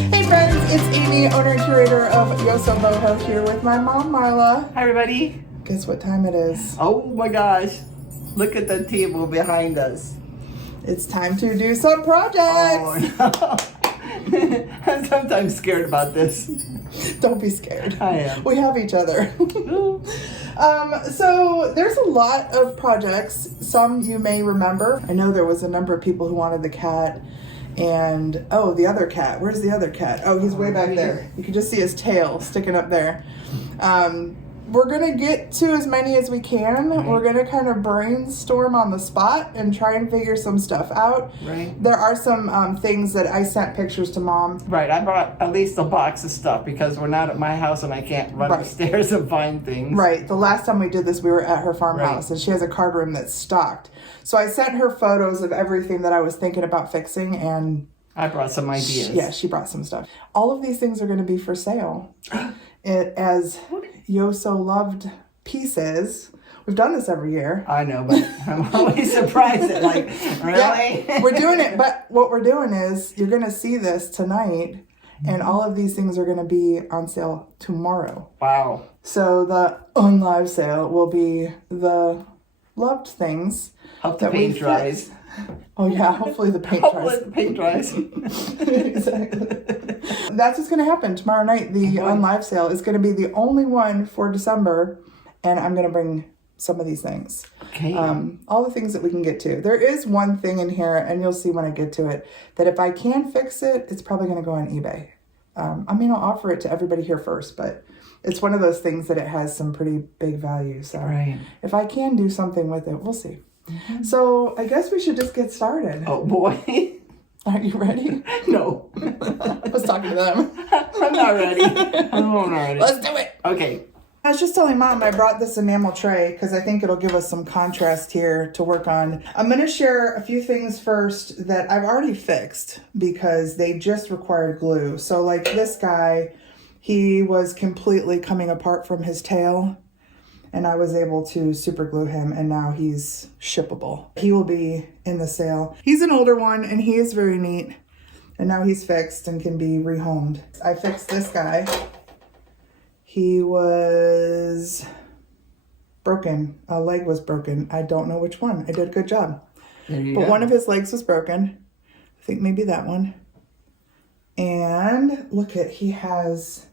Hey friends, it's Amy, owner and curator of Yosoboho, here with my mom, Marla. Hi everybody. Guess what time it is? Oh my gosh. Look at the table behind us. It's time to do some projects. Oh no. I'm sometimes scared about this. Don't be scared. I am. We have each other. So there's a lot of projects. Some you may remember. I know there was a number of people who wanted the cat. And, oh, the other cat. Where's the other cat? Oh, he's way back there. You can just see his tail sticking up there. We're going to get to as many as we can. Right. We're going to kind of brainstorm on the spot and try and figure some stuff out. Right. There are some things that I sent pictures to Mom. Right. I brought at least a box of stuff because we're not at my house and I can't run upstairs and find things. Right. The last time we did this, we were at her farmhouse and she has a card room that's stocked. So I sent her photos of everything that I was thinking about fixing, and I brought some ideas. She brought some stuff. All of these things are going to be for sale. As Yoso loved pieces. We've done this every year. I know, but I'm always surprised at really? Yeah, we're doing it, but what we're doing is you're going to see this tonight, and all of these things are going to be on sale tomorrow. Wow. So the on-live sale will be the loved things. Hope the paint dries. Oh yeah, hopefully the paint dries. Hopefully the paint dries. Exactly. That's what's going to happen tomorrow night. The on-live sale is going to be the only one for December, and I'm going to bring some of these things. Okay. All the things that we can get to. There is one thing in here, and you'll see when I get to it, that if I can fix it, it's probably going to go on eBay. I'll offer it to everybody here first, but it's one of those things that it has some pretty big value. So if I can do something with it, we'll see. Mm-hmm. So I guess we should just get started. Oh boy. Are you ready? No. I was talking to them. I'm not ready. I'm not ready. Let's do it. Okay. I was just telling Mom I brought this enamel tray because I think it'll give us some contrast here to work on. I'm going to share a few things first that I've already fixed because they just required glue. So like this guy, he was completely coming apart from his tail, and I was able to super glue him, and now he's shippable. He will be in the sale. He's an older one, and he is very neat, and now he's fixed and can be rehomed. I fixed this guy. He was broken. A leg was broken. I don't know which one. I did a good job. But one of his legs was broken. I think maybe that one. And look at, he has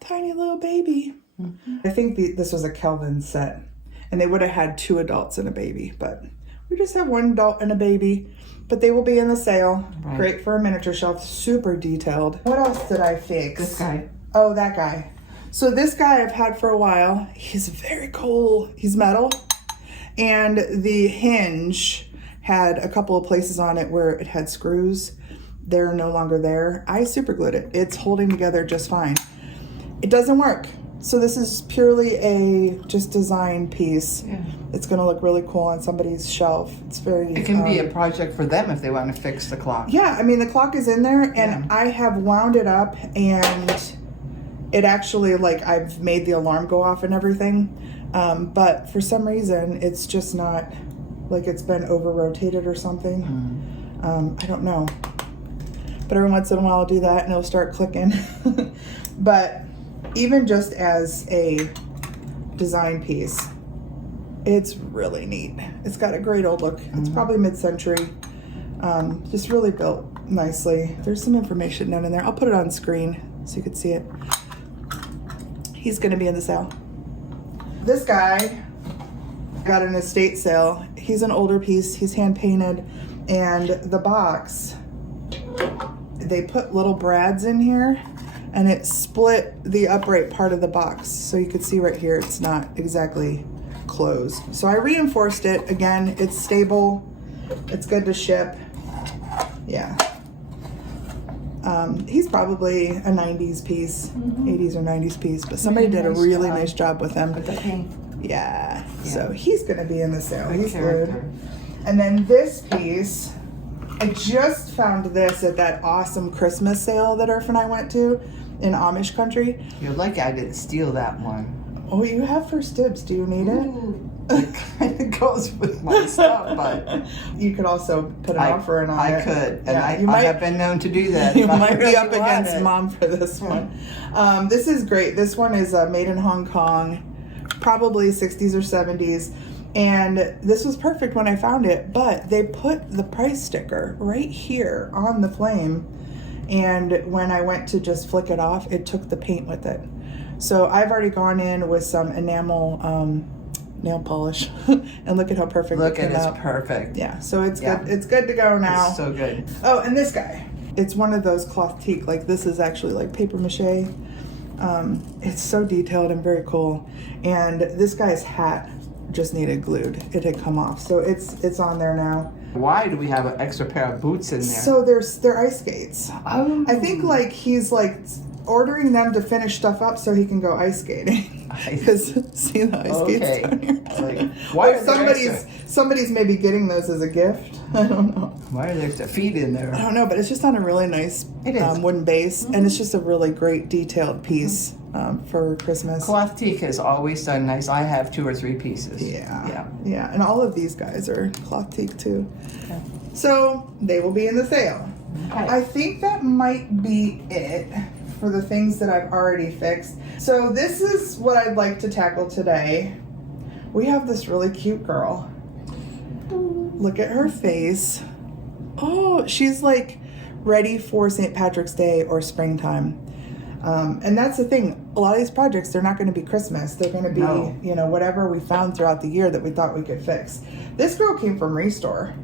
tiny little baby. Mm-hmm. I think this was a Kelvin set, and they would have had 2 adults and a baby, but we just have 1 adult and a baby. But they will be in the sale. Right. Great for a miniature shelf, super detailed. What else did I fix? This guy. Oh, that guy. So this guy I've had for a while. He's very cool. He's metal, and the hinge had a couple of places on it where it had screws. They're no longer there. I super glued it. It's holding together just fine. It doesn't work. So this is purely a just design piece. Yeah. It's going to look really cool on somebody's shelf. It's very... It can be a project for them if they want to fix the clock. Yeah, the clock is in there, and I have wound it up, and it actually, I've made the alarm go off and everything. But for some reason, it's just not, it's been over-rotated or something. I don't know. But every once in a while I'll do that, and it'll start clicking. But even just as a design piece, it's really neat. It's got a great old look. It's probably mid-century. Just really built nicely. There's some information down in there. I'll put it on screen so you can see it. He's going to be in the sale. This guy got an estate sale. He's an older piece. He's hand painted, and the box, they put little brads in here, and it split the upright part of the box. So you can see right here, it's not exactly closed. So I reinforced it. Again, it's stable. It's good to ship. Yeah. He's probably a 90s piece, 80s or 90s piece, but somebody did a really nice job with him. Yeah. So he's going to be in the sale. He's good. And then this piece, I just found this at that awesome Christmas sale that Irf and I went to in Amish country. You're lucky I didn't steal that one. Oh, you have first dibs. Do you need it? it kind of goes with my stuff, but you could also put an offer in on it. I could, and Yeah, I have been known to do that. You if I might really be up want against it. Mom for this one. This is great. This one is made in Hong Kong, probably 60s or 70s. And this was perfect when I found it, but they put the price sticker right here on the flame. And when I went to just flick it off, it took the paint with it. So I've already gone in with some enamel nail polish, and look at how perfect Look it at came out. it's perfect. Yeah, so it's good. It's good to go now. It's so good. Oh, and this guy. It's one of those cloth teak. Like this is actually like paper mache. It's so detailed and very cool. And this guy's hat just needed glued. It had come off, so it's on there now. Why do we have an extra pair of boots in there? So they're ice skates. Oh. I think like he's like ordering them to finish stuff up so he can go ice skating. Because see the ice skates down here. Like, why Or are there somebody's maybe getting those as a gift. I don't know. Why are there extra feet in there? I don't know, but it's just on a really nice It is. wooden base, and it's just a really great detailed piece for Christmas. Cloth teak has always done nice. I have 2 or 3 pieces. Yeah, and all of these guys are cloth teak too. Okay. So they will be in the sale. Okay. I think that might be it for the things that I've already fixed. So this is what I'd like to tackle today. We have this really cute girl. Look at her face. Oh, she's like ready for St. Patrick's Day or springtime. And that's the thing. A lot of these projects, they're not going to be Christmas. They're going to be, you know, whatever we found throughout the year that we thought we could fix. This girl came from Restore.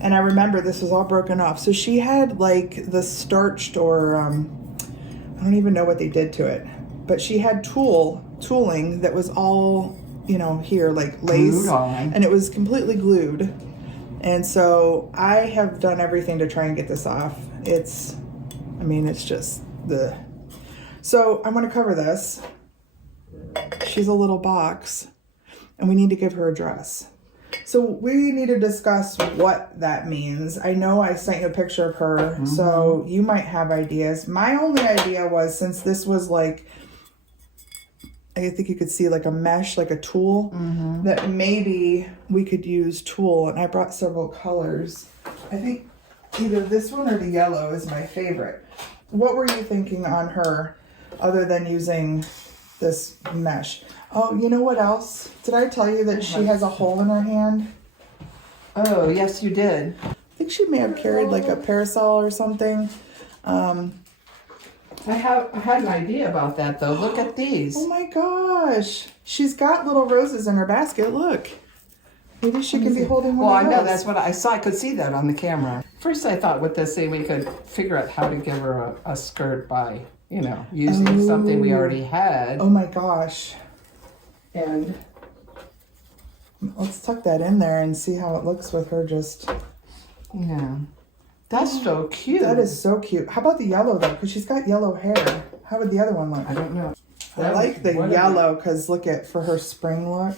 And I remember this was all broken off. So she had like the starched or I don't even know what they did to it. But she had tooling that was all, you know, here like lace. Glued on. And it was completely glued. And so I have done everything to try and get this off. It's just the... So I'm going to cover this. She's a little box. And we need to give her a dress. So we need to discuss what that means. I know I sent you a picture of her, so you might have ideas. My only idea was, since this was like, I think you could see like a mesh, like a tulle, that maybe we could use tulle. And I brought several colors. I think either this one or the yellow is my favorite. What were you thinking on her other than using this mesh? Oh, you know what else? Did I tell you that she has a hole in her hand? Oh, yes, you did. I think she may have carried like a parasol or something. I had an idea about that, though. Look at these. Oh my gosh. She's got little roses in her basket. Look. Maybe she can be holding one Well, I of those. know, that's what I saw. I could see that on the camera. First, I thought with this thing, we could figure out how to give her a skirt by, you know, using something we already had. Oh my gosh. And let's tuck that in there and see how it looks with her just... yeah. That's so cute. That is so cute. How about the yellow though? Because she's got yellow hair. How would the other one look? I don't know. I like the yellow because look at, for her spring look.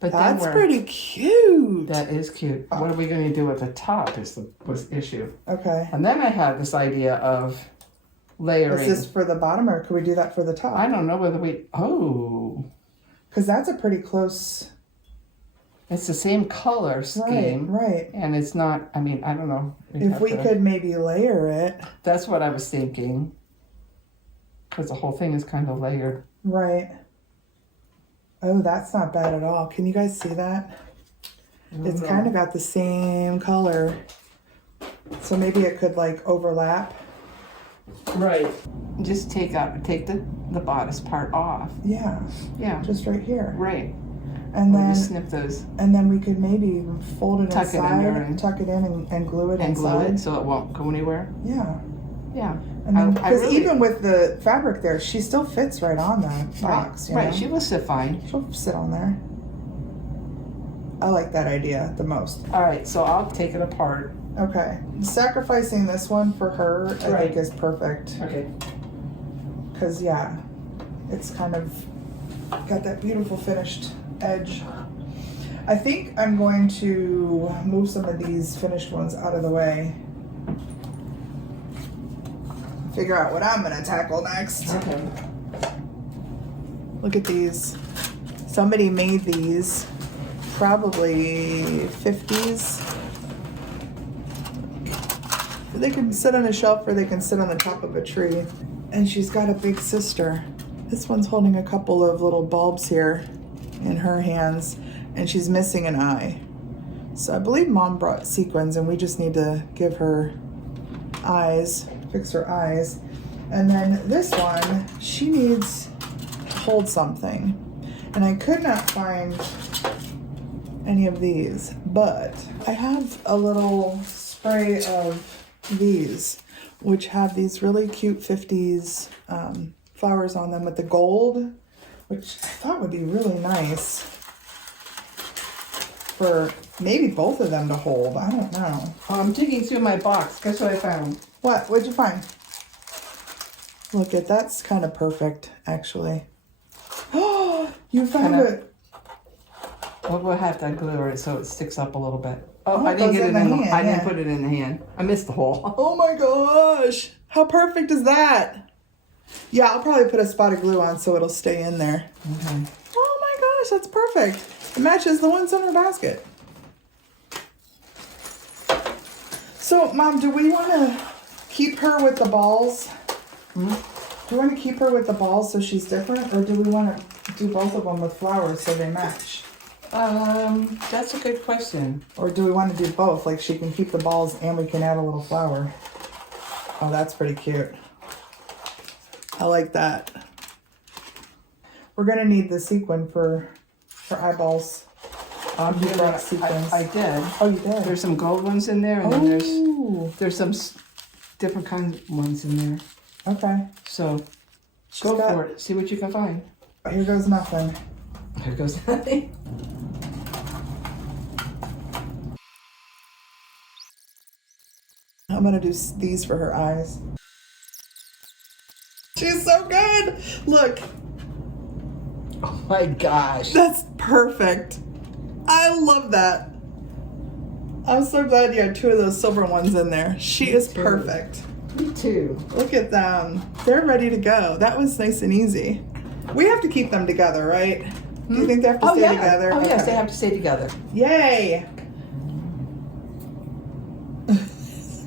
But That's pretty cute. That is cute. What are we going to do at the top was the issue. Okay. And then I had this idea of layering. Is this for the bottom or could we do that for the top? I don't know whether we... Oh. Because that's a pretty close... It's the same color scheme. Right. And it's not... I mean, I don't know. If we could maybe layer it. That's what I was thinking. Because the whole thing is kind of layered. Right. Oh, that's not bad at all. Can you guys see that? It's kind of got the same color. So maybe it could like overlap. Right. Just take the bodice part off. Yeah. Yeah. Just right here. Right. And Or then just snip those and then we could maybe fold it Tuck it in inside, there and- tuck it in and glue it and glue inside. it so it won't go anywhere. Yeah. Yeah. And then, I because really- even with the fabric there, she still fits right on that box. You Right. know? She will sit fine. She'll sit on there. I like that idea the most. All right. So I'll take it apart. Okay. Sacrificing this one for her, I Right. think is perfect. Okay. Because, yeah, it's kind of got that beautiful finished edge. I think I'm going to move some of these finished ones out of the way. Figure out what I'm going to tackle next. Okay. Look at these. Somebody made these probably 50s. They can sit on a shelf or they can sit on the top of a tree. And she's got a big sister. This one's holding a couple of little bulbs here in her hands, and she's missing an eye. So I believe Mom brought sequins, and we just need to give her eyes, fix her eyes. And then this one, she needs to hold something. And I could not find any of these, but I have a little spray of these, which have these really cute 50s flowers on them with the gold, which I thought would be really nice for maybe both of them to hold. I don't know. I'm digging through my box. Guess what I found? What? What'd you find? Look at that's kind of perfect, actually. Oh, you found it. Well, we'll have to glue it so it sticks up a little bit. Oh, I it didn't goes get in it in the the hand, I didn't yeah. put it in the hand. I missed the hole. Oh my gosh. How perfect is that? Yeah, I'll probably put a spot of glue on so it'll stay in there. Okay. Oh my gosh, that's perfect. It matches the ones in her basket. So, Mom, do we want to keep her with the balls? Hmm? Do we want to keep her with the balls so she's different? Or do we want to do both of them with flowers so they match? That's a good question. Or do we want to do both? Like she can keep the balls and we can add a little flower. Oh, that's pretty cute. I like that. We're going to need the sequin for eyeballs. You brought sequins. I did. Oh, you did? There's some gold ones in there, and then there's some different kinds of ones in there. Okay. So go for it. See what you can find. Here goes nothing. Here goes nothing. I'm going to do these for her eyes. She's so good. Look. Oh my gosh. That's perfect. I love that. I'm so glad you had two of those silver ones in there. She is perfect. Me too. Look at them. They're ready to go. That was nice and easy. We have to keep them together, right? Do you think they have to stay together? Oh, yes, Okay. they have to stay together. Yay!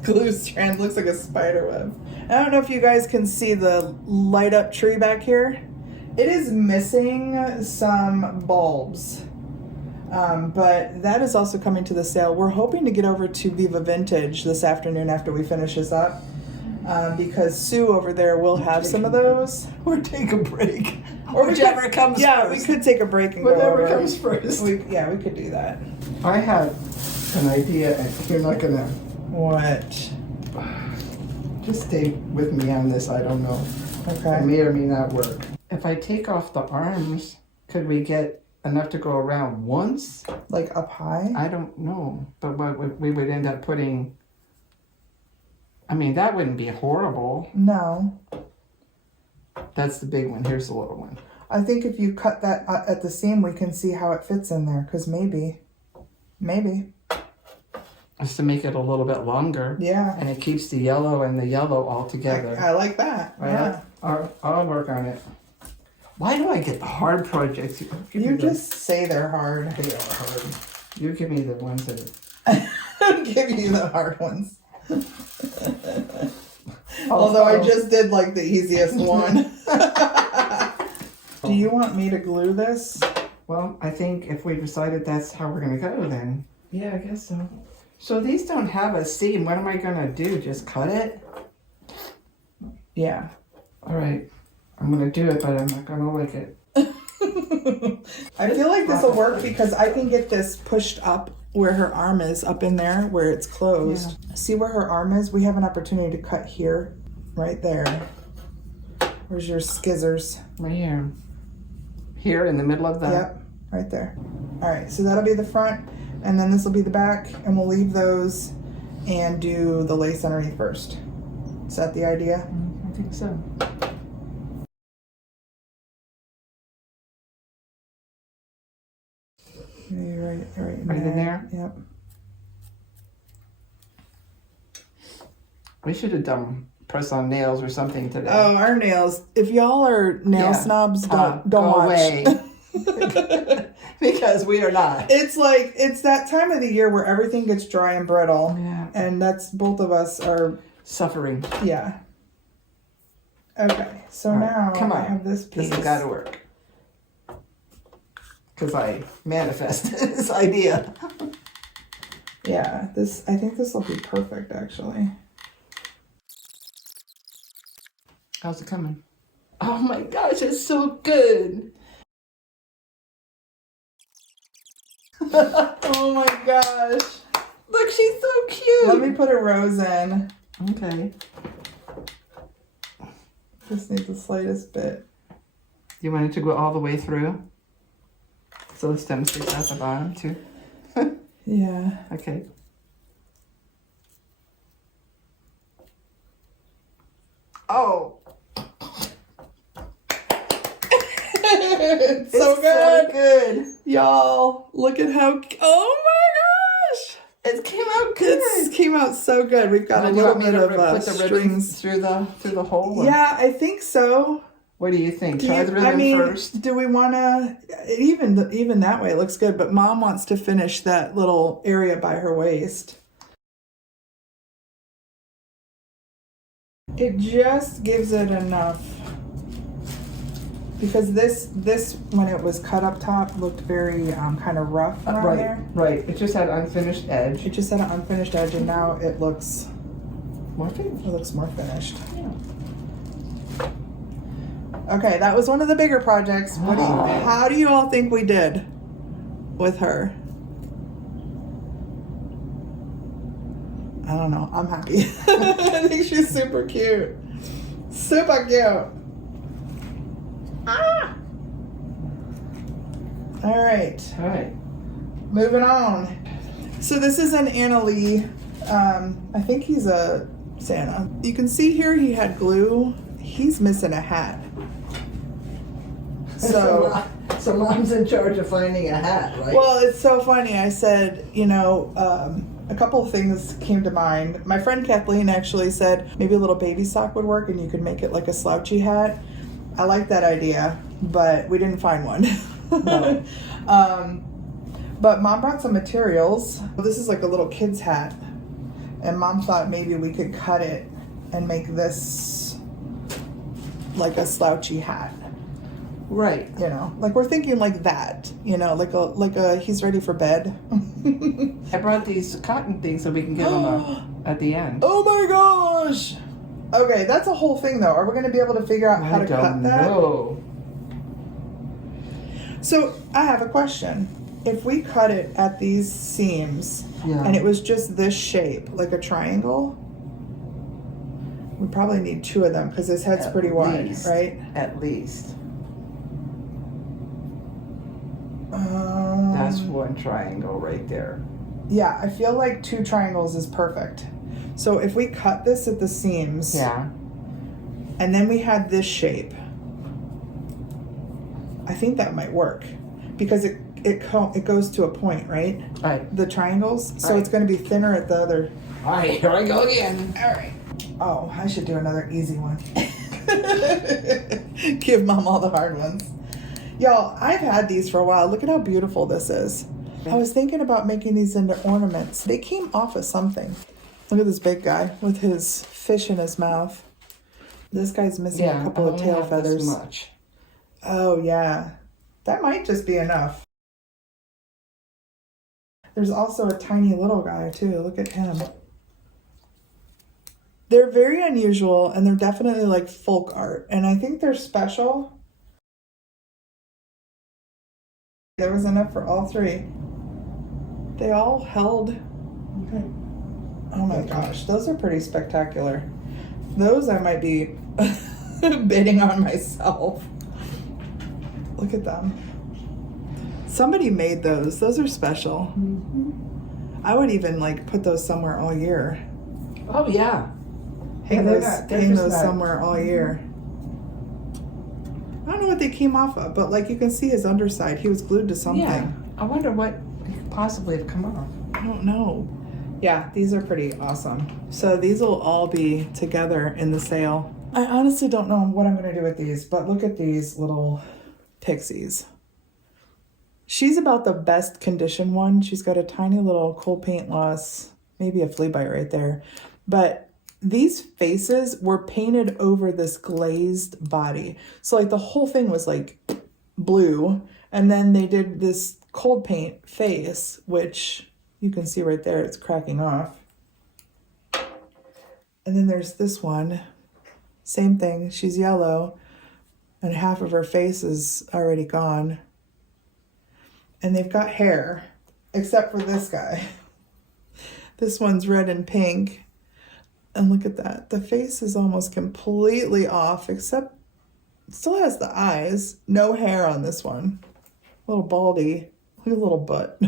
Glue strand looks like a spider web. I don't know if you guys can see the light up tree back here. It is missing some bulbs. But that is also coming to the sale. We're hoping to get over to OhBethVintage this afternoon after we finish this up. Because Sue over there will have some of those. Or take a break. Or whichever comes yeah, first. we could take a break and Whatever go over. comes first. We could do that. I had an idea, and you're not gonna What? just stay with me on this. I don't know. Okay. It may or may not work. If I take off the arms, could we get enough to go around once? Like up high? I don't know, but what we would end up putting. I mean, that wouldn't be horrible. No. That's the big one. Here's the little one. I think if you cut that at the seam, we can see how it fits in there. Because maybe. Just to make it a little bit longer. Yeah. And it keeps the yellow and the yellow all together. I like that. Yeah. I'll work on it. Why do I get the hard projects? You just say they're hard. They are hard. You give me the ones that. I'll give you the hard ones. Although I just did like the easiest one. Do you want me to glue this? Well, I think if we decided that's how we're gonna go, then yeah, I guess so. So these don't have a seam. What am I gonna do? Just cut it? Yeah. All right. I'm gonna do it, but I'm not gonna like it. I feel like this will work because I can get this pushed up where her arm is, up in there where it's closed. Yeah. See where her arm is? We have an opportunity to cut here, right there. Where's your skizzers? Right here. Here in the middle of the... Yep, right there. All right, so that'll be the front, and then this will be the back, and we'll leave those and do the lace underneath first. Is that the idea? I think so. Right in there? Yep. We should have done press-on nails or something today. Oh, our nails. If y'all are nail snobs, don't go watch. away. Because we are not. It's like, it's that time of the year where everything gets dry and brittle. Yeah. And that's, both of us are, Suffering. yeah. Okay, so All right, now come on. I have this piece. This has got to work. Because I manifested this idea. Yeah, I think this will be perfect, actually. How's it coming? Oh my gosh, it's so good. Oh my gosh. Look, she's so cute. Let me put a rose in. Okay. Just need the slightest bit. You want it to go all the way through? So the stem sticks out the bottom too? Yeah. Okay. Oh. It's so good. So good. Y'all, look at how, oh my gosh. It came out good. It came out so good. We've got a little bit of put the ribbons strings. through the hole. Or Yeah, I think so. What do you think? Try the ribbon first. Do we want to, even that way it looks good, but Mom wants to finish that little area by her waist. It just gives it enough. Because this when it was cut up top looked very kind of rough around there. Right. It just had unfinished edge. It just had an unfinished edge, and now it looks More finished. it looks more finished. Yeah. Okay, that was one of the bigger projects. How do you all think we did with her? I don't know. I'm happy. I think she's super cute. Super cute. Ah! All right. All right. Moving on. So this is an Anna Lee. I think he's a Santa. You can see here he had glue. He's missing a hat. So Mom's in charge of finding a hat, right? well, it's so funny. I said, a couple of things came to mind. My friend Kathleen actually said maybe a little baby sock would work and you could make it like a slouchy hat. I like that idea, but we didn't find one. No. But Mom brought some materials. This is like a little kid's hat. And Mom thought maybe we could cut it and make this like a slouchy hat. Right. Like we're thinking like that, like a he's ready for bed. I brought these cotton things so we can give them at the end. Oh my gosh. Okay, that's a whole thing though. Are we going to be able to figure out how to cut that? No. So I have a question. If we cut it at these seams and it was just this shape, like a triangle, we probably need two of them because his head's pretty wide, right? At least. That's one triangle right there. Yeah, I feel like two triangles is perfect. So if we cut this at the seams, and then we had this shape, I think that might work because it goes to a point, right? Right. The triangles, so Right. it's going to be thinner at the other. All right, here I go again. All right. Oh, I should do another easy one. Give Mom all the hard ones. Y'all, I've had these for a while. Look at how beautiful this is. I was thinking about making these into ornaments. They came off of something. Look at this big guy with his fish in his mouth. This guy's missing a couple of tail feathers. This much. Oh, yeah. That might just be enough. There's also a tiny little guy, too. Look at him. They're very unusual, and they're definitely like folk art. And I think they're special. There was enough for all three. They all held. Okay. Oh my gosh, those are pretty spectacular. Those I might be bidding on myself. Look at them. Somebody made those. Those are special. Mm-hmm. I would even like put those somewhere all year. Oh yeah. Hang those somewhere all year. I don't know what they came off of, but like you can see his underside. He was glued to something. Yeah. I wonder what could possibly have come off. I don't know. Yeah, these are pretty awesome. So these will all be together in the sale. I honestly don't know what I'm going to do with these, but look at these little pixies. She's about the best conditioned one. She's got a tiny little cold paint loss, maybe a flea bite right there. But these faces were painted over this glazed body. So like the whole thing was like blue. And then they did this cold paint face, which you can see right there, it's cracking off. And then there's this one, same thing. She's yellow and half of her face is already gone. And they've got hair, except for this guy. This one's red and pink. And look at that. The face is almost completely off, except it still has the eyes. No hair on this one. A little baldy. Look at a little butt.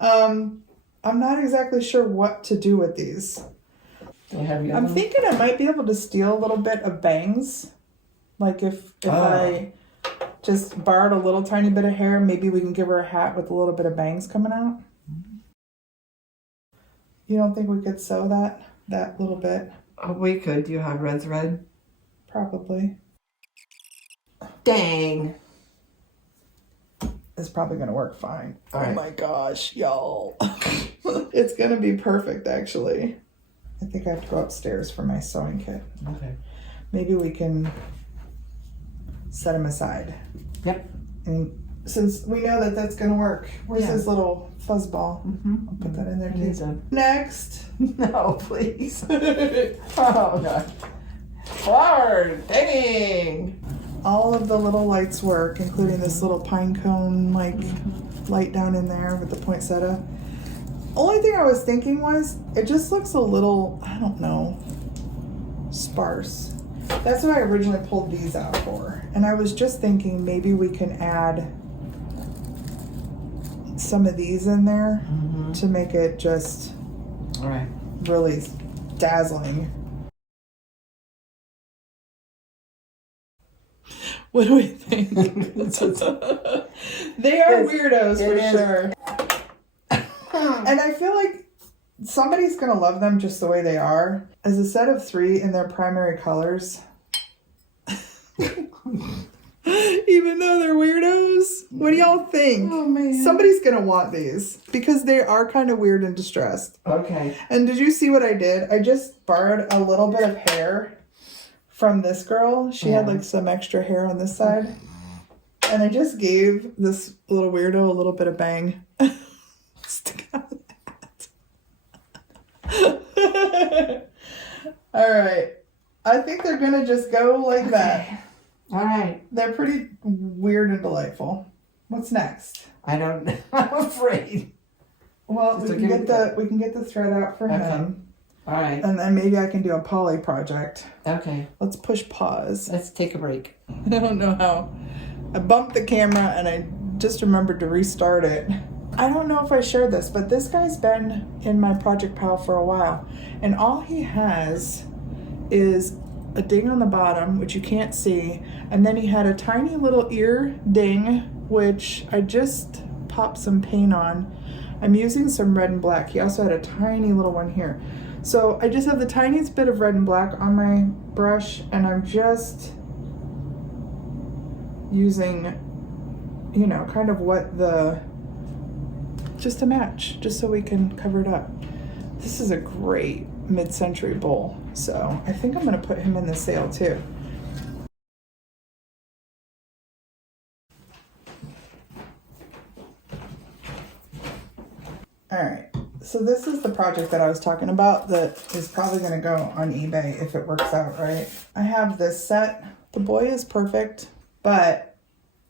I'm not exactly sure what to do with these. I'm thinking I might be able to steal a little bit of bangs. Like if I just borrowed a little tiny bit of hair, maybe we can give her a hat with a little bit of bangs coming out. You don't think we could sew that little bit? Oh, we could. Do you have red thread? Probably. Dang. It's probably going to work fine. All right. Oh my gosh, y'all. It's going to be perfect, actually. I think I have to go upstairs for my sewing kit. Okay. Maybe we can set them aside. Yep. And since we know that that's going to work, where's this little fuzz ball? I'll put that in there too. Next. No, please. Oh, God. Flower. Dang. All of the little lights work, including this little pine cone like light down in there with the poinsettia. Only thing I was thinking was it just looks a little, I don't know, sparse. That's what I originally pulled these out for. And I was just thinking maybe we can add some of these in there to make it just really dazzling. What do we think? They are weirdos for sure. And I feel like somebody's going to love them just the way they are. As a set of 3 in their primary colors. Even though they're weirdos. What do y'all think? Oh, man. Somebody's going to want these because they are kind of weird and distressed. Okay. And did you see what I did? I just borrowed a little bit of hair from this girl. She had like some extra hair on this side. And I just gave this little weirdo a little bit of bang. Stick out of that. All right. I think they're going to just go like that. All right. They're pretty weird and delightful. What's next? I don't know. I'm afraid. Well, we can get the thread out for him. All right. And then maybe I can do a poly project. Okay. Let's push pause. Let's take a break. I don't know how. I bumped the camera and I just remembered to restart it. I don't know if I shared this, but this guy's been in my project pile for a while. And all he has is a ding on the bottom, which you can't see. And then he had a tiny little ear ding, which I just popped some paint on. I'm using some red and black. He also had a tiny little one here. So I just have the tiniest bit of red and black on my brush, and I'm just using, you know, kind of just to match, just so we can cover it up. This is a great mid-century bowl, so I think I'm gonna put him in the sale too. All right, so this is the project that I was talking about that is probably gonna go on eBay if it works out right. I have this set. The boy is perfect, but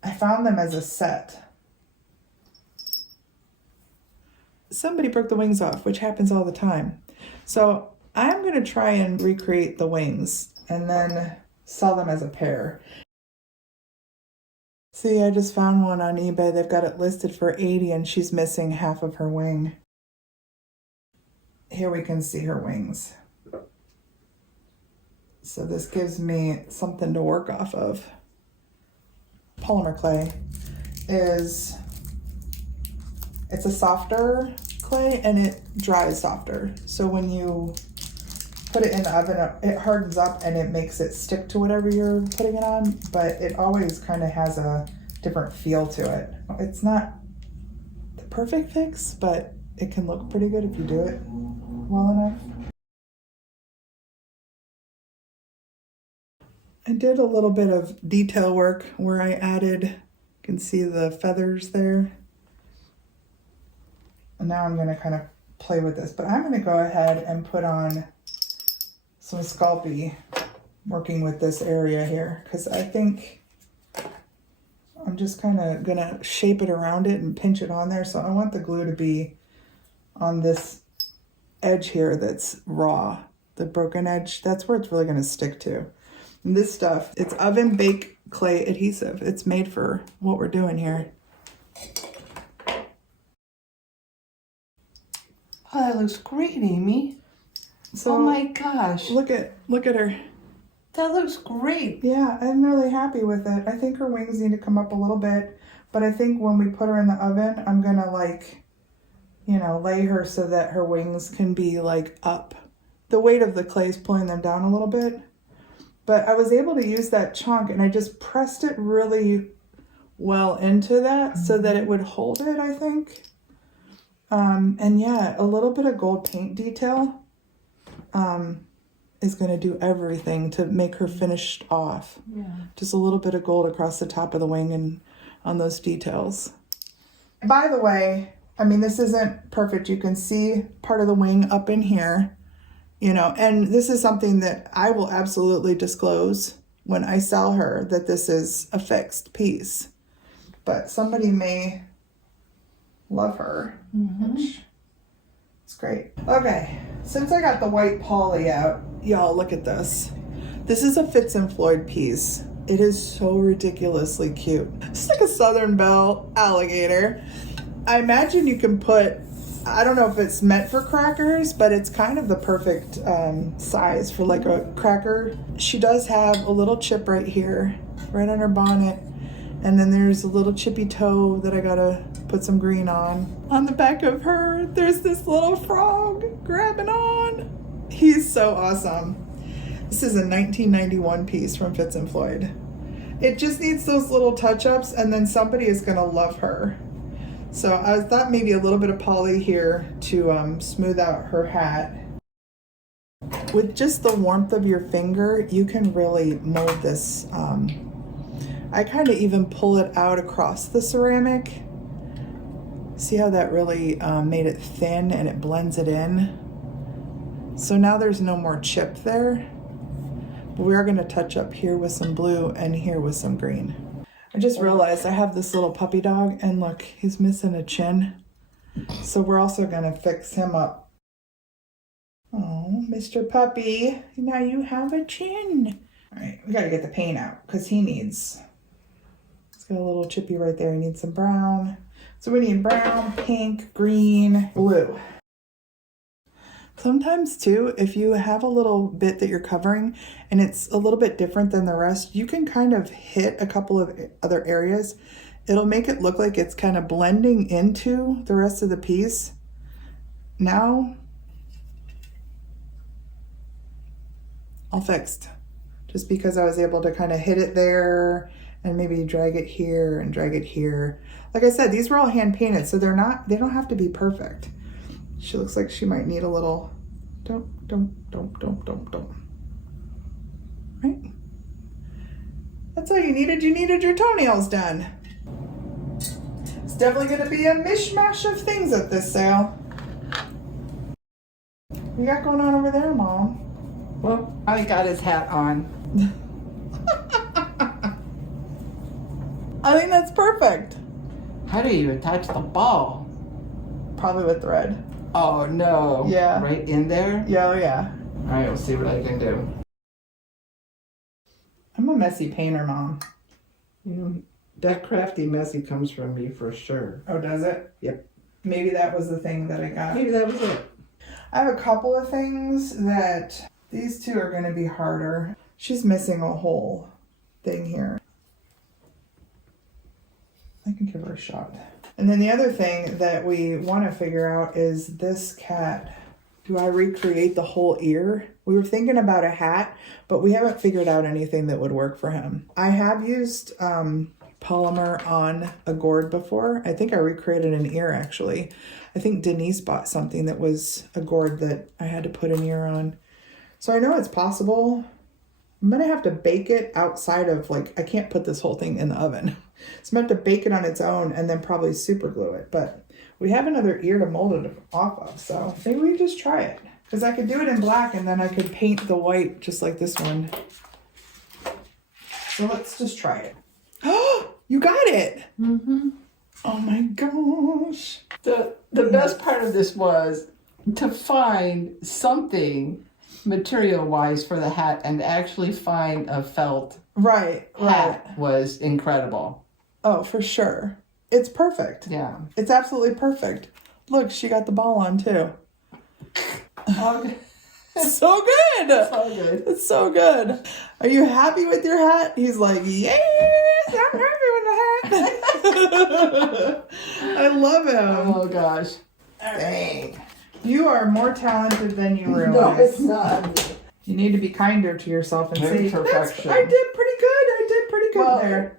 I found them as a set. Somebody broke the wings off, which happens all the time. So I'm gonna try and recreate the wings and then sell them as a pair. See, I just found one on eBay. They've got it listed for $80 and she's missing half of her wing. Here we can see her wings. So this gives me something to work off of. Polymer clay it's a softer clay and it dries softer. So when you put it in the oven, it hardens up and it makes it stick to whatever you're putting it on, but it always kind of has a different feel to it. It's not the perfect fix, but it can look pretty good if you do it well enough. I did a little bit of detail work where I added, you can see the feathers there. And now I'm going to kind of play with this, but I'm going to go ahead and put on some Sculpey working with this area here, because I think I'm just kind of going to shape it around it and pinch it on there. So I want the glue to be on this edge here that's raw, the broken edge. That's where it's really going to stick to. And this stuff, it's oven bake clay adhesive. It's made for what we're doing here. Oh, that looks great, Amy. So oh my gosh. Look at her. That looks great. Yeah, I'm really happy with it. I think her wings need to come up a little bit, but I think when we put her in the oven, I'm gonna like, you know, lay her so that her wings can be like up. The weight of the clay is pulling them down a little bit, but I was able to use that chunk and I just pressed it really well into that so that it would hold it, I think. And yeah, a little bit of gold paint detail is going to do everything to make her finished off. Yeah. Just a little bit of gold across the top of the wing and on those details. By the way, I mean, this isn't perfect. You can see part of the wing up in here, you know, and this is something that I will absolutely disclose when I sell her, that this is a fixed piece. But somebody may love her, which is great. Okay, since I got the white poly out, y'all look at this. This is a Fitz and Floyd piece. It is so ridiculously cute. It's like a Southern Belle alligator. I imagine you can put, I don't know if it's meant for crackers, but it's kind of the perfect size for like a cracker. She does have a little chip right here, right on her bonnet. And then there's a little chippy toe that I gotta put some green on. On the back of her, there's this little frog grabbing on. He's so awesome. This is a 1991 piece from Fitz and Floyd. It just needs those little touch-ups and then somebody is gonna love her. So I thought maybe a little bit of poly here to smooth out her hat. With just the warmth of your finger, you can really mold this. I kind of even pull it out across the ceramic. See how that really made it thin and it blends it in? So now there's no more chip there. But we are going to touch up here with some blue and here with some green. I just realized I have this little puppy dog and look, he's missing a chin. So we're also going to fix him up. Oh, Mr. Puppy, now you have a chin. All right, we got to get the paint out because he needs... Got a little chippy right there. We need some brown. So we need brown, pink, green, blue. Sometimes too, if you have a little bit that you're covering and it's a little bit different than the rest, you can kind of hit a couple of other areas. It'll make it look like it's kind of blending into the rest of the piece. Now, all fixed. Just because I was able to kind of hit it there and maybe drag it here and drag it here. Like I said, these were all hand painted, so they don't have to be perfect. She looks like she might need a little, don't. Right? That's all you needed your toenails done. It's definitely gonna be a mishmash of things at this sale. What you got going on over there, Mom? Well, I got his hat on. I think that's perfect. How do you attach the ball? Probably with thread. Oh no. Yeah. Right in there? Yeah, oh yeah. All right, we'll see what I can do. I'm a messy painter, Mom. You know, that crafty messy comes from me for sure. Oh, does it? Yep. Maybe that was the thing that I got. Maybe that was it. I have a couple of things that these two are going to be harder. She's missing a whole thing here. I can give her a shot. And then the other thing that we want to figure out is this cat. Do I recreate the whole ear? We were thinking about a hat, but we haven't figured out anything that would work for him. I have used polymer on a gourd before. I think I recreated an ear actually. I think Denise bought something that was a gourd that I had to put an ear on. So I know it's possible. I'm going to have to bake it outside of, like, I can't put this whole thing in the oven. So I'm going to have to bake it on its own and then probably super glue it. But we have another ear to mold it off of. So maybe we just try it. Because I could do it in black and then I could paint the white just like this one. So let's just try it. Oh, you got it. Mm-hmm. Oh my gosh. The best part of this was to find something material-wise for the hat and actually find a felt hat was incredible. Oh, for sure. It's perfect. Yeah. It's absolutely perfect. Look, she got the ball on too. Oh, So good. so good. It's so good. Are you happy with your hat? He's like, yes, I'm happy with the hat. I love him. Oh gosh. Dang. You are more talented than you realize. No, it's not. You need to be kinder to yourself and say, Perfection. I did pretty good there.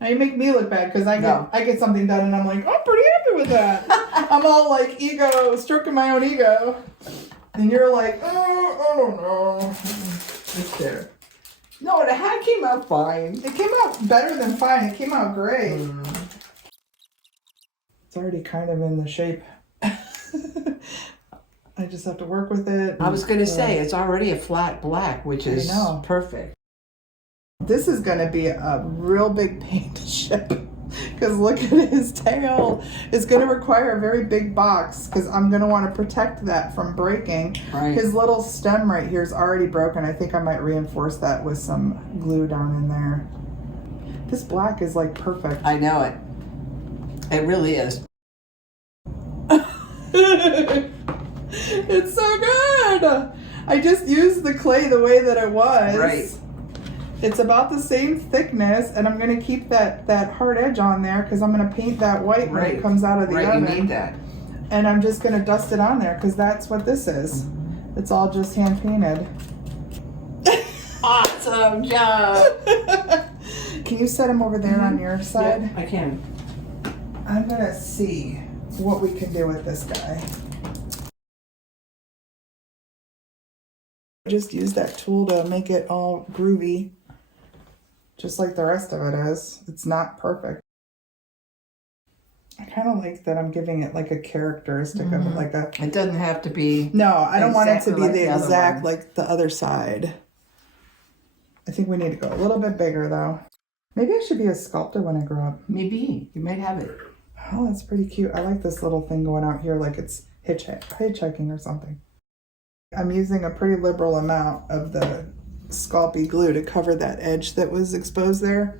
Now you make me look bad because I get something done and I'm like, I'm pretty happy with that. I'm all like stroking my own ego. And you're like, oh, I don't know. It's there. No, the hat came out fine. It came out better than fine. It came out great. It's already kind of in the shape. I just have to work with it. I was going to say, it's already a flat black, which is perfect. This is going to be a real big pain to ship. Because look at his tail. It's going to require a very big box because I'm going to want to protect that from breaking. Right. His little stem right here is already broken. I think I might reinforce that with some glue down in there. This black is like perfect. I know it. It really is. It's so good. I just used the clay the way that it was. Right. It's about the same thickness, and I'm going to keep that hard edge on there because I'm going to paint that white when it comes out of the oven. You need that. And I'm just going to dust it on there because that's what this is. It's all just hand painted. Awesome job. Can you set him over there on your side? Yeah, I can. I'm going to see what we can do with this guy. Just use that tool to make it all groovy. Just like the rest of it is. It's not perfect. I kind of like that I'm giving it like a characteristic of it, like a... It doesn't have to be... No, I don't want it to be like the exact like the other side. I think we need to go a little bit bigger though. Maybe I should be a sculptor when I grow up. Maybe. You might have it. Oh, that's pretty cute. I like this little thing going out here like it's hitchhiking or something. I'm using a pretty liberal amount of the Sculpey glue to cover that edge that was exposed there.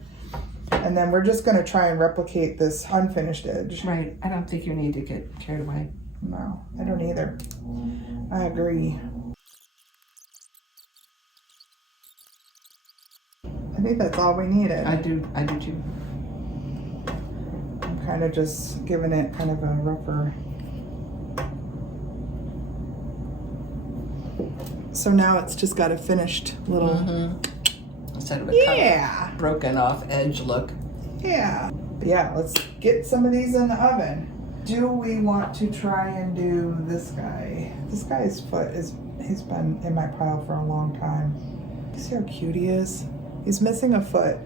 And then we're just going to try and replicate this unfinished edge. Right. I don't think you need to get carried away. No, I don't either. I agree. I think that's all we needed. I do too. I'm kind of just giving it kind of a rougher... So now it's just got a finished little... Instead of a broken off edge look. Yeah. But yeah, let's get some of these in the oven. Do we want to try and do this guy? This guy's foot he's been in my pile for a long time. See how cute he is? He's missing a foot.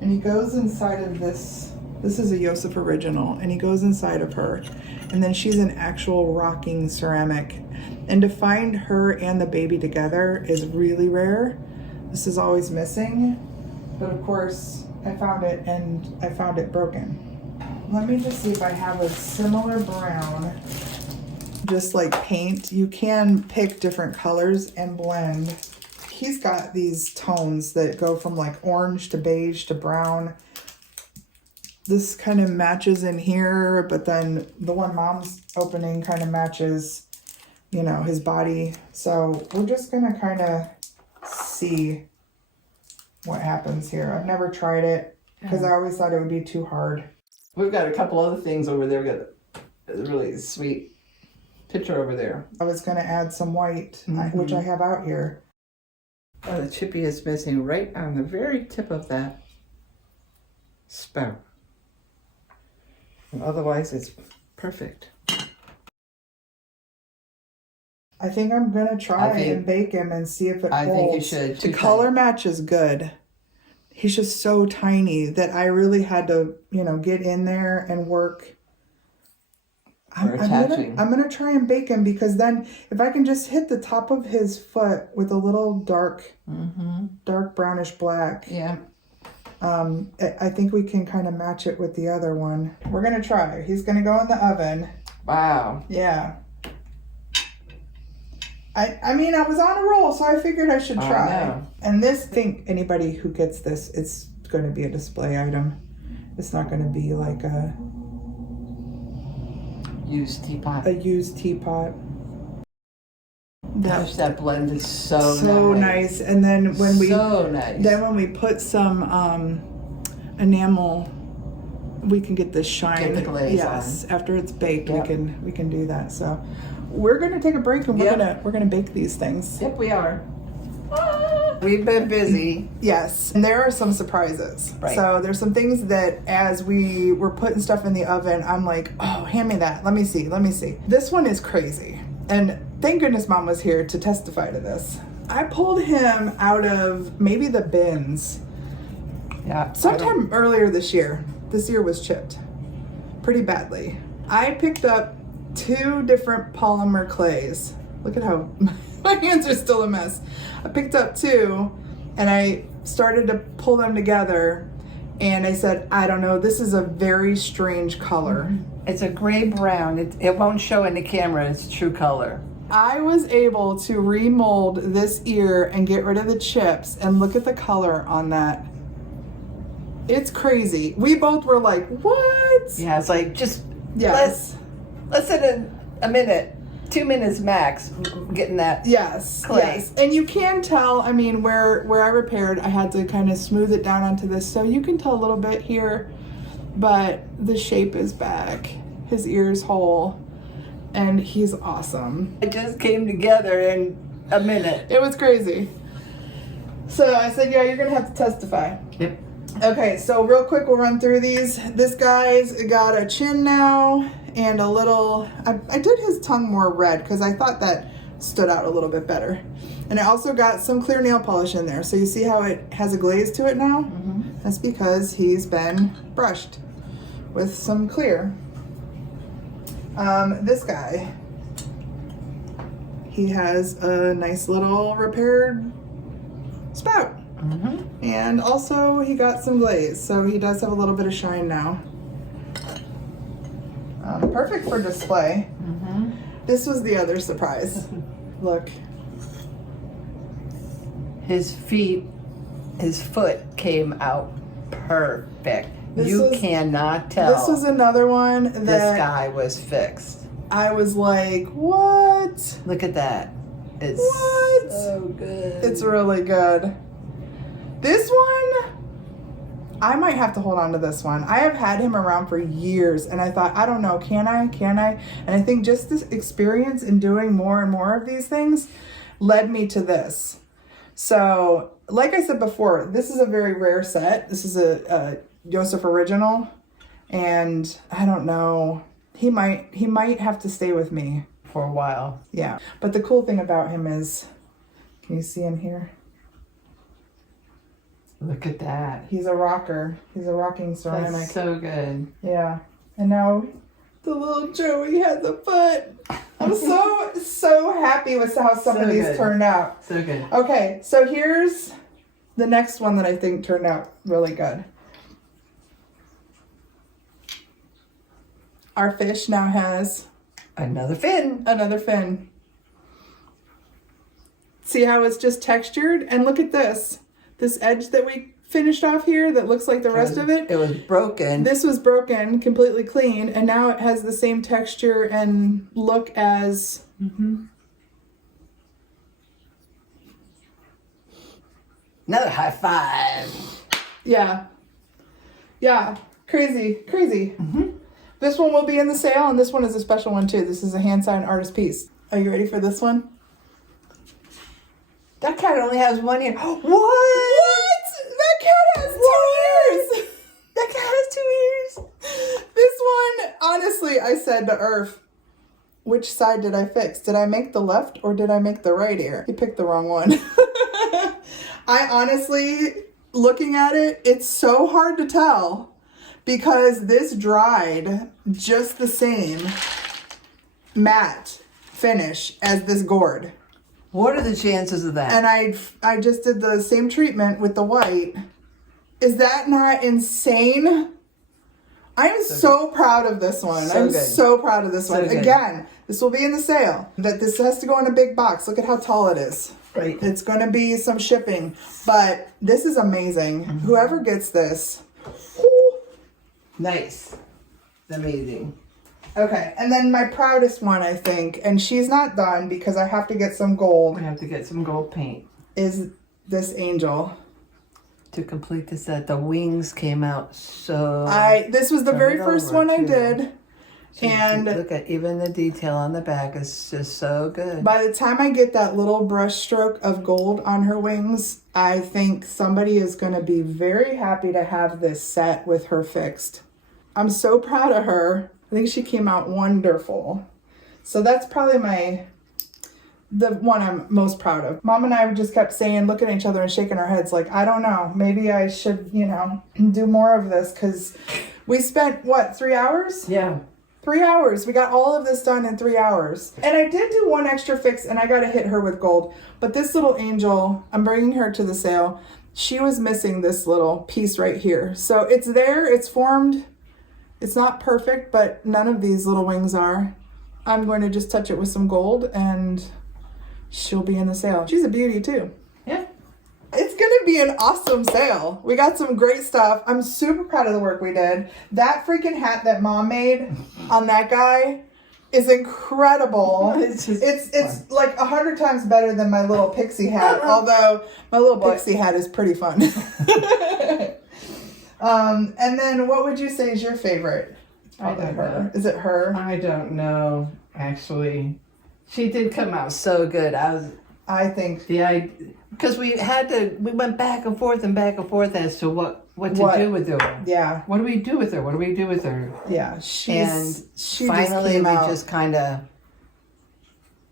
And he goes inside of this. This is a Yosoboho original. And he goes inside of her. And then she's an actual rocking ceramic. And to find her and the baby together is really rare. This is always missing. But of course, I found it and I found it broken. Let me just see if I have a similar brown. Just like paint, you can pick different colors and blend. He's got these tones that go from like orange to beige to brown. This kind of matches in here, but then the one Mom's opening kind of matches, you know, his body. So we're just gonna kind of see what happens here. I've never tried it because I always thought it would be too hard. We've got a couple other things over there. We've got a really sweet picture over there. I was gonna add some white, which I have out here. Oh, the chippy is missing right on the very tip of that spout. And otherwise, it's perfect. I think I'm gonna try and bake him and see if it holds. I think you should. The color match is good. He's just so tiny that I really had to, you know, get in there and work. I'm gonna try and bake him, because then if I can just hit the top of his foot with a little dark brownish black. Yeah. I think we can kind of match it with the other one. We're gonna try. He's gonna go in the oven. Wow. Yeah. I mean, I was on a roll, so I figured I should try. And this, I think anybody who gets this, it's going to be a display item. It's not going to be like a used teapot. A used teapot. Gosh, that blend is so nice. And then when we put some enamel, we can get this shine. Get the glaze on. After it's baked, we can do that. So we're gonna take a break and we're gonna bake these things. Yep, we are. We've been busy. Yes, and there are some surprises. Right. So there's some things that as we were putting stuff in the oven, I'm like, oh, hand me that. Let me see. This one is crazy. And thank goodness Mom was here to testify to this. I pulled him out of maybe the bins. Yeah. Sometime earlier this year. This year was chipped pretty badly. I picked up 2 different polymer clays. Look at how my hands are still a mess. I picked up 2 and I started to pull them together, and I said, I don't know, this is a very strange color. It's a gray brown. It won't show in the camera its true color. I was able to remold this ear and get rid of the chips, and look at the color on that. It's crazy. We both were like, what? Yeah, it's like, just yes. Let's set a minute, 2 minutes max, getting that clay. Yes. And you can tell, I mean, where I repaired, I had to kind of smooth it down onto this, so you can tell a little bit here, but the shape is back. His ear's whole, and he's awesome. It just came together in a minute. It was crazy. So I said, yeah, you're gonna have to testify. Yep. Okay, so real quick, we'll run through these. This guy's got a chin now and a little, I did his tongue more red because I thought that stood out a little bit better. And I also got some clear nail polish in there. So you see how it has a glaze to it now? Mm-hmm. That's because he's been brushed with some clear. This guy, he has a nice little repaired spout. Mm-hmm. And also he got some glaze, so he does have a little bit of shine now. Perfect for display. Mm-hmm. This was the other surprise. Look. His foot came out perfect. You cannot tell. This was another one that this guy was fixed. I was like, what? Look at that. It's so good. It's really good. This one, I might have to hold on to this one. I have had him around for years, and I thought, I don't know, can I? And I think just this experience in doing more and more of these things led me to this. So, like I said before, this is a very rare set. This is a Yosoboho original, and I don't know, he might have to stay with me for a while. Yeah, but the cool thing about him is, can you see him here? Look at that. He's a rocker. He's a rocking ceramic. That's so good. Yeah. And now the little Joey has a foot. I'm so happy with how some of these turned out. So good. Okay, so here's the next one that I think turned out really good. Our fish now has another fin. See how it's just textured? And look at this. This edge that we finished off here that looks like the rest of it. It was broken. This was broken, completely clean, and now it has the same texture and look as... Mm-hmm. Another high five. Yeah. Yeah. Crazy. Mm-hmm. This one will be in the sale, and this one is a special one too. This is a hand-signed artist piece. Are you ready for this one? That cat only has 1 ear. What? What? That cat has 2 ears. That cat has 2 ears. This one, honestly, I said to Irf, which side did I fix? Did I make the left or did I make the right ear? He picked the wrong one. I honestly, looking at it, it's so hard to tell because this dried just the same matte finish as this gourd. What are the chances of that? And I just did the same treatment with the white. Is that not insane? I am so proud of this one. I'm so proud of this one. Again, this will be in the sale. That this has to go in a big box. Look at how tall it is. Right. It's going to be some shipping. But this is amazing. Mm-hmm. Whoever gets this. Whoo. Nice. Amazing. Okay. And then my proudest one, I think, and she's not done because I have to get some gold. We have to get some gold paint. Is this angel. To complete the set, the wings came out so... This was the very first one I did. So and look at even the detail on the back is just so good. By the time I get that little brush stroke of gold on her wings, I think somebody is going to be very happy to have this set with her fixed. I'm so proud of her. I think she came out wonderful. So that's probably the one I'm most proud of. Mom and I just kept saying, looking at each other and shaking our heads like, I don't know, maybe I should, do more of this because we spent, 3 hours? Yeah. 3 hours. We got all of this done in 3 hours. And I did do one extra fix and I got to hit her with gold. But this little angel, I'm bringing her to the sale. She was missing this little piece right here. So it's there, it's formed. It's not perfect, but none of these little wings are. I'm going to just touch it with some gold and she'll be in the sale. She's a beauty too. Yeah. It's going to be an awesome sale. We got some great stuff. I'm super proud of the work we did. That freaking hat that Mom made on that guy is incredible. It's like 100 times better than my little pixie hat, although my little pixie hat is pretty fun. And then what would you say is your favorite? Probably her. Is it her? I don't know, actually. She did come out so good. I think because we went back and forth as to what to do with her. Yeah. What do we do with her? What do we do with her? Yeah. She finally just kind of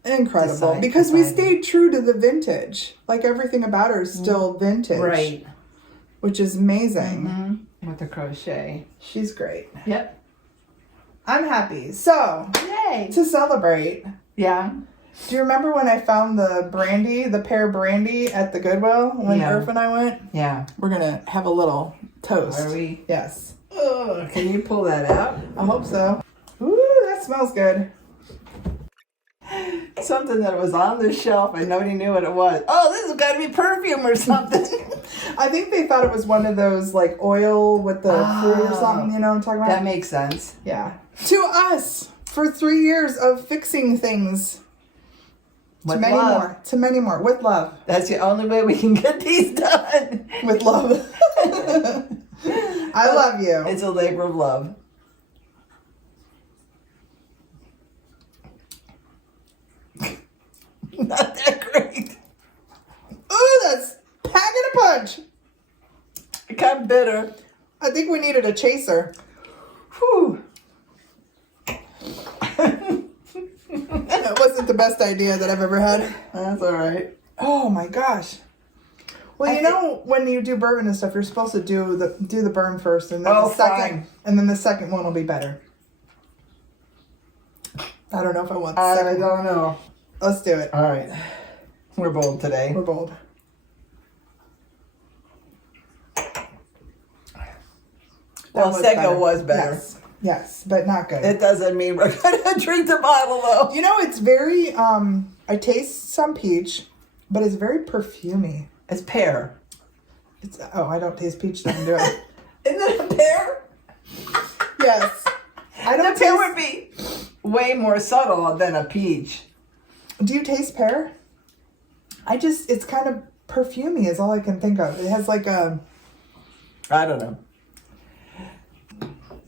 incredible because we stayed true to the vintage. Like everything about her is still vintage. Right. Which is amazing. Mm-hmm. With the crochet. She's great. Yep. I'm happy. So, yay! To celebrate. Yeah. Do you remember when I found the pear brandy at the Goodwill when Irf and I went? Yeah. We're going to have a little toast. Are we? Yes. Ugh, can you pull that out? I hope so. Ooh, that smells good. Something that was on the shelf and nobody knew what it was. Oh, this has got to be perfume or something. I think they thought it was one of those like oil with the fruit or something, you know what I'm talking about? That makes sense. Yeah. To us, for 3 years of fixing things. With To many more. With love. That's the only way we can get these done. With love. I love you. It's a labor of love. Not that great. Ooh, that's packing a punch. It got bitter. I think we needed a chaser. Whew. That wasn't the best idea that I've ever had. That's all right. Oh my gosh. Well, you know when you do bourbon and stuff, you're supposed to do the burn first, and then the second one will be better. I don't know if I want the second. I don't know. Let's do it. All right. We're bold today. We're bold. Well, second was better. Yes, but not good. It doesn't mean we're going to drink the bottle, though. You know, it's very, I taste some peach, but it's very perfumey. It's pear. I don't taste peach then, do I? Isn't it a pear? Yes. The pear would be way more subtle than a peach. Do you taste pear? It's kind of perfumey is all I can think of. It has like a... I don't know.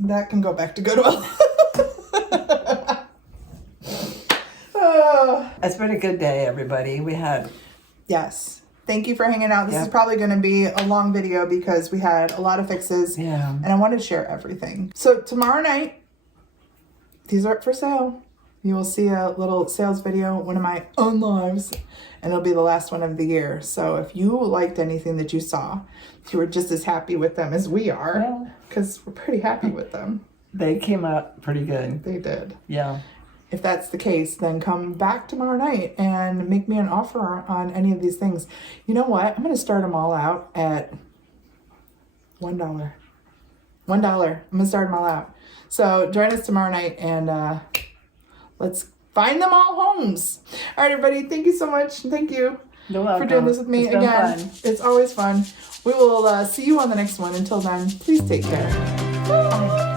That can go back to Goodwill. It's been a good day, everybody. We had Yes. Thank you for hanging out. This is probably going to be a long video because we had a lot of fixes. Yeah. And I wanted to share everything. So tomorrow night, these are up for sale. You will see a little sales video, one of my own lives, and it'll be the last one of the year. So if you liked anything that you saw, if you were just as happy with them as we are, because we're pretty happy with them. They came out pretty good. They did. Yeah. If that's the case, then come back tomorrow night and make me an offer on any of these things. You know what? I'm going to start them all out at $1. $1. I'm going to start them all out. So join us tomorrow night and let's find them all homes. All right, everybody. Thank you so much. Thank you for doing this with me again. Fun. It's always fun. We will see you on the next one. Until then, please take care. Bye.